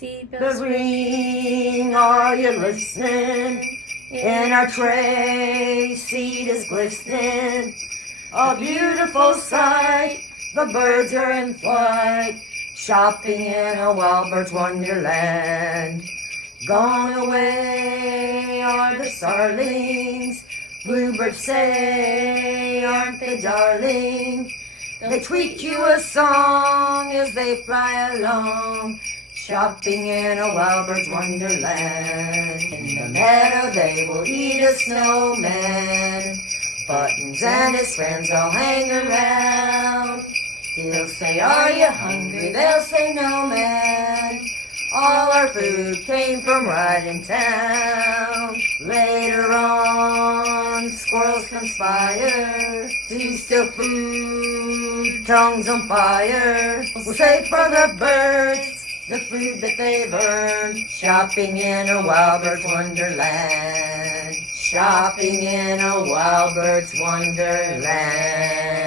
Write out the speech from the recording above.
seatbelts ring, are you listening? In our tray, seat is glistening. A beautiful sight, the birds are in flight, shopping in a wild bird's wonderland. Gone away are the starlings, bluebirds say, aren't they darling? They tweet you a song as they fly along, shopping in a wild bird's wonderland. In the meadow they will eat a snowman, Buttons and his friends all hang around. He'll say, are you hungry? They'll say, no, man. All our food came from right in town. Later on, squirrels conspire to steal food, tongues on fire. We'll save for the birds the food that they've earned, shopping in a wild bird's wonderland. Shopping in a wild bird's wonderland.